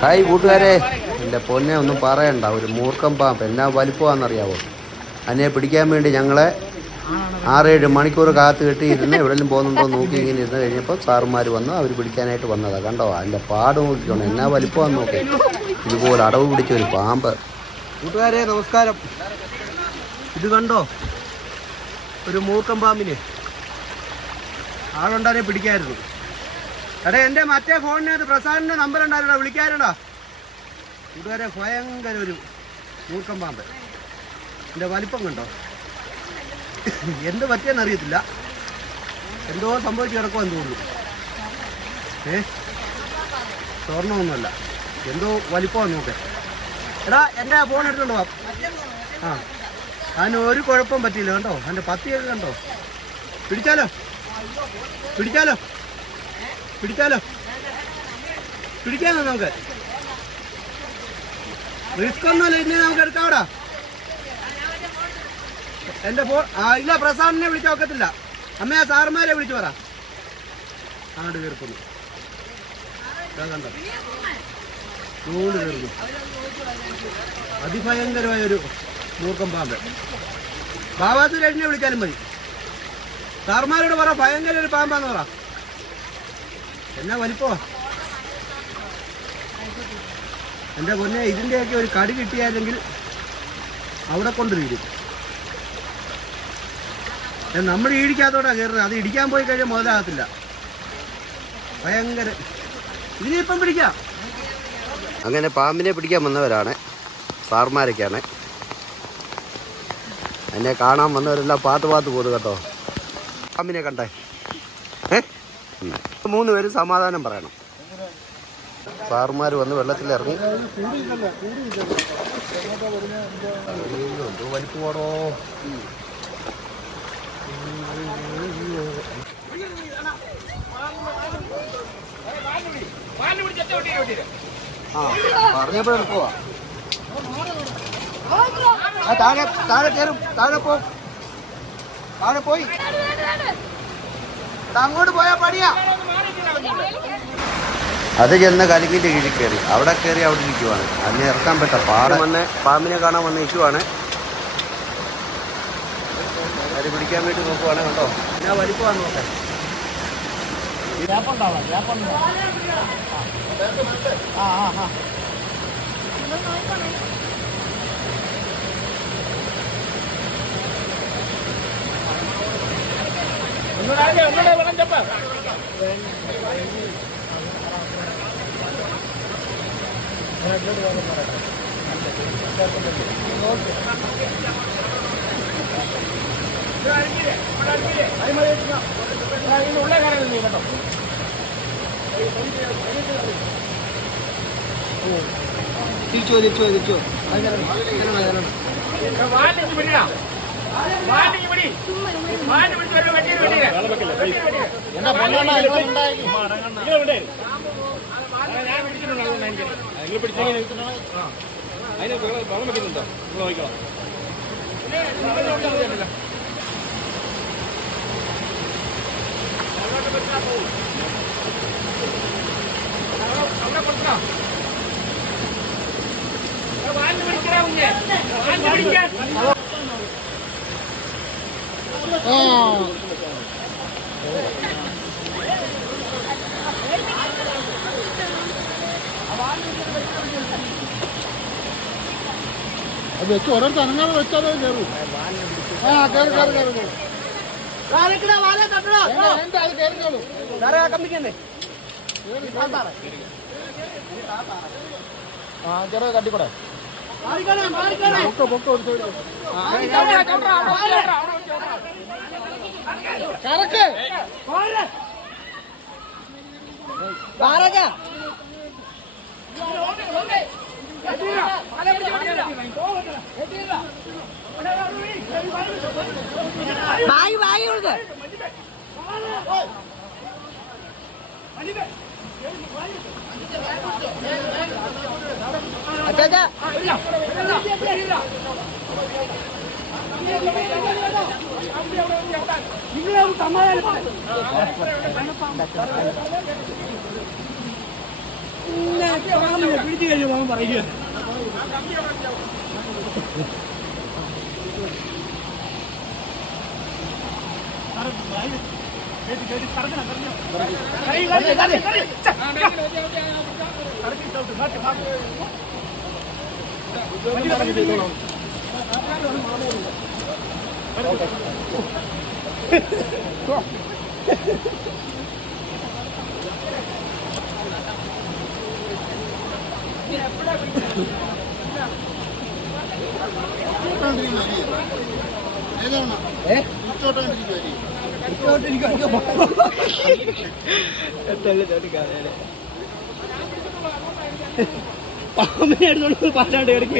Hi കൂട്ടുകാരെ, എൻ്റെ പൊന്നെ ഒന്നും പറയണ്ട. ഒരു മൂർഖം പാമ്പ് എന്നാ വലിപ്പമാണെന്നറിയാവോ? അതിനെ പിടിക്കാൻ വേണ്ടി ഞങ്ങളെ 6-7 മണിക്കൂർ കാത്തു കെട്ടിയിരുന്ന് എവിടെയെങ്കിലും പോകുന്നുണ്ടോ നോക്കി ഇങ്ങനെ ഇരുന്ന് കഴിഞ്ഞപ്പോൾ സാറുമാർ വന്നു. അവർ പിടിക്കാനായിട്ട് വന്നതാണ്. കണ്ടോ അതിൻ്റെ പാട് നോക്കിക്കോണം, എന്നാ വലിപ്പമാണെന്ന് നോക്കി. ഇതുപോലെ അടവ് പിടിച്ച ഒരു പാമ്പ്. കൂട്ടുകാരെ നമസ്കാരം. ഇത് കണ്ടോ, ഒരു മൂർഖം പാമ്പിന് ആളുണ്ടാരെ പിടിക്കായിരുന്നു. എടാ എൻ്റെ മറ്റേ ഫോണിനകത്ത് പ്രസാദിൻ്റെ നമ്പർ ഉണ്ടായിരുന്നോ, വിളിക്കാറുണ്ടോ? കൂട്ടുകാരെ ഭയങ്കര ഒരു മൂർഖം പാമ്പ്. എൻ്റെ വലിപ്പം കണ്ടോ, എന്ത് പറ്റിയെന്ന് അറിയത്തില്ല. എന്തോ സംഭവിച്ച് കിടക്കുമെന്ന് തോന്നുന്നു. സ്വർണ്ണമൊന്നുമല്ല, എന്തോ വലിപ്പമാണ് നോക്കെ. എടാ എൻ്റെ ഫോൺ എടുത്തോണ്ട് പോവാം. അതിന് ഒരു കുഴപ്പം പറ്റിയില്ല കേട്ടോ. എൻ്റെ പത്തിയൊക്കെ കണ്ടോ. പിടിച്ചാലോ പിടിച്ചാലോ പിടിച്ചാലോ പിടിക്കാമോ? നമുക്ക് റിസ്ക് ഒന്നുമല്ല, ഇന്നെ നമുക്ക് എടുക്കാവിടാ. എൻ്റെ ഫോൺ ഇല്ല, പ്രസാദിനെ വിളിച്ചാൽ ഒക്കത്തില്ല. അമ്മയെ സാറുമാരെ വിളിച്ചു പറ. അങ്ങോട്ട് കയറിക്കുന്നു, കണ്ടോ നൂല് കയറുന്നു. അതിഭയങ്കരമായൊരു മൂർഖം പാമ്പ്. ബാബാസു രജനെ വിളിച്ചാലും മതി. സാറുമാരോട് പറ ഭയങ്കര ഒരു പാമ്പാന്ന് പറ. എന്നാ വലിപ്പോ എൻ്റെ പൊന്നെ. ഇതിൻ്റെയൊക്കെ ഒരു കടി കിട്ടിയാലെങ്കിൽ അവിടെ കൊണ്ട് വീഴും. നമ്മൾ ഇടിക്കാത്തോടാ കയറുന്നത്. അത് ഇടിക്കാൻ പോയി കഴിഞ്ഞാൽ മുതലാകത്തില്ല. ഭയങ്കര. ഇതിനിപ്പം പിടിക്കാം. അങ്ങനെ പാമ്പിനെ പിടിക്കാൻ വന്നവരാണ് സാറുമാരൊക്കെയാണ്. എന്നെ കാണാൻ വന്നവരെല്ലാം പാത്ത് പോകുന്നു കേട്ടോ. പാമ്പിനെ കണ്ടേ 3 പേരും സമാധാനം പറയണം. സാറുമാർ വന്ന് വെള്ളത്തിലിറങ്ങി. എന്തോ വലിപ്പമാണോ. പറഞ്ഞപ്പോ എളുപ്പമാ. താഴെ താഴെ കയറും. താഴെ പോയി അങ്ങോട്ട് പോയാ പണിയാ. അത് ചെന്ന് കലിങ്ങിൻ്റെ കീഴിൽ കയറി. അവിടെ ഇരിക്കുവാണ്. അതിനെ ഇറക്കാൻ പറ്റാ പാടം വന്ന് പാമ്പിനെ കാണാൻ വന്ന് നിൽക്കുവാണ്. അത് പിടിക്കാൻ വേണ്ടി നോക്കുവാണ്. കണ്ടോ എന്നാ വലിപ്പമാണെന്ന് നോക്കാൻ. തിരിച്ചോ അത് വെച്ച് ഓരോരുത്തർ അനങ്ങാതെ വെച്ചാലേ കയറൂ. ചെറിയ കട്ടിക്കൂടെ പൊക്ക ഒരു സൈഡ് കറക്ക്. വായി കൊടുക്ക്. അച്ഛാ പിടിച്ചു കഴിഞ്ഞു പോകാൻ പറയുക. പാമ്പിനെ എടുത്തോണ്ട് പാലാണ്ട് കിടക്കുക.